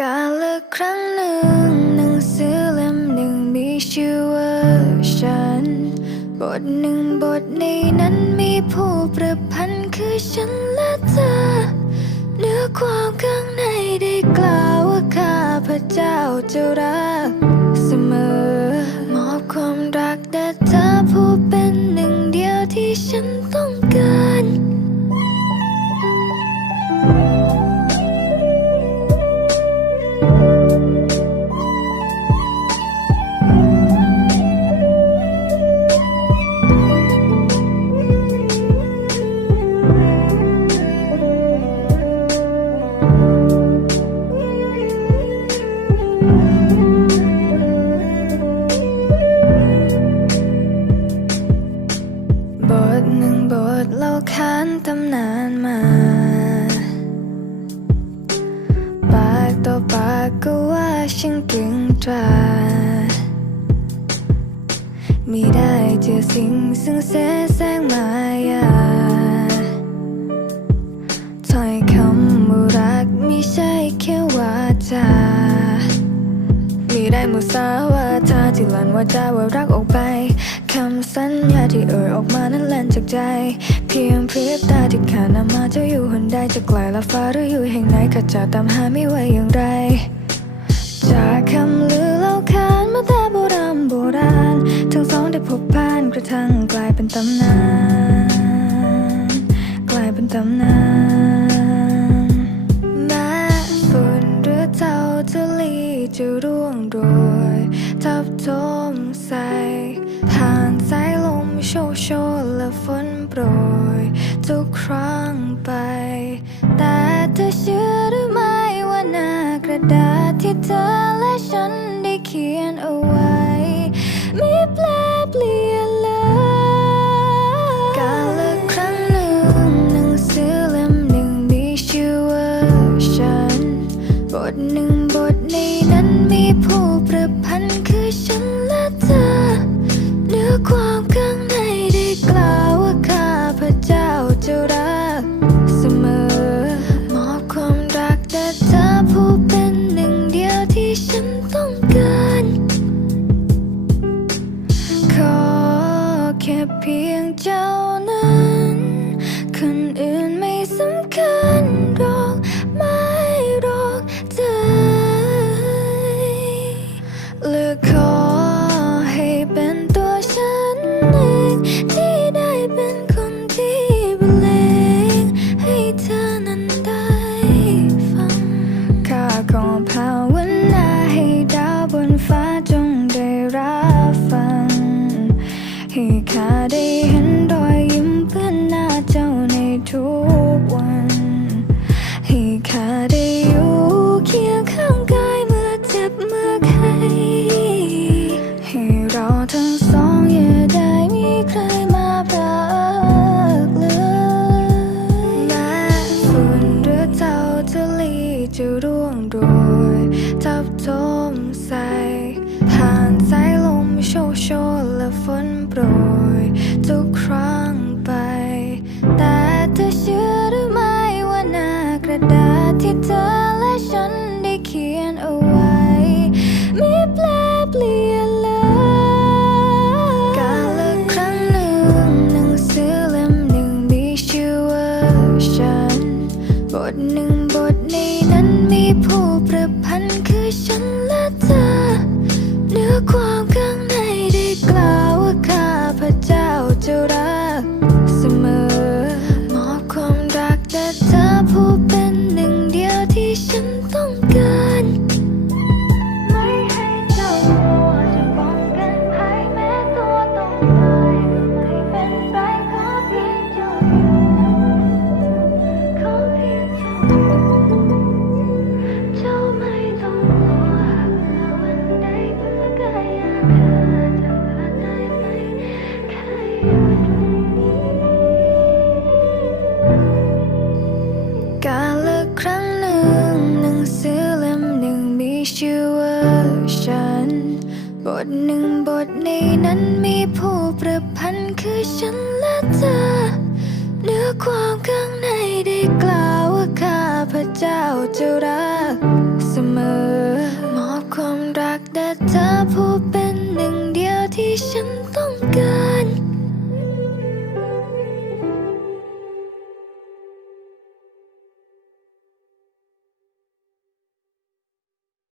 กาลครั้งหนึ่งหนังสือเล่มหนึ่งมีชื่อว่าฉัน บทหนึ่งบทในนั้นมีผู้ประพันธ์คือฉันและเธอเนื้อความข้างในได้กล่าวว่าข้าพระเจ้าจะรักเสมอ ตำนานมา ปากต่อปากก็ว่าฉันเก่งตรามีได้เจอสิ่งซึ่งเสแสงมายาถ้อยคำว่ารักไม่ใช่แค่วาจามีได้มุสาวา ที่ลั่นว่าจาว่ารักออกไปคำสัญญาที่เอ่ยออกมานั้นแล่นจากใจ เพียงพริบตาที่ขานำมาจะอยู่หนใดจะไกลละฟ้าหรืออยู่แห่งไหนข้าจะตามหาไม่ไหวอย่างไร จากคำลือเล่าขานมาแต่โบราณโบราณ ทั้งสองได้พบผ่านกระทั่งกลายเป็นตำนาน กลายเป็นตำนาน บทมใส่ผ่านสายลมโชกโชนและฝนโปรย ทุกครั้งไป แต่เธอเชื่อหรือไม่ว่าหน้ากระดาษที่เธอและฉันได้เขียนเอาไว้มีแปลเปลี่ยนเลย กาลครั้งหนึ่งหนังสือเล่มหนึ่งมีชื่อว่าฉันบทหนึ่ง คนอื่นไม่สำคัญหรอกไม่หรอกใจเลือกคน จะร่วงโรยทับทมใส่ผ่านสายลมโชกโชนและฝนโปรย ทุกครั้งไป แต่เธอเชื่อหรือไม่ว่าหน้ากระดาษที่เธอและฉันได้เขียนเอาไว้มีแปลเปลี่ยนเลยกาลครั้งหนึ่งหนังสือเล่มหนึ่งมีชื่อว่าฉันบทหนึ่งบท ในนั้ ค่อยู่ตรงนี้กาลครั้งหนึ่งหนังสือเล่มหนึ่งมีชื่อว่าฉัน บทหนึ่งบทในนั้นมีผู้ประพันธ์คือฉันและเธอเนื้อความข้างในได้กล่าวว่าข้าพระเจ้าจะรัก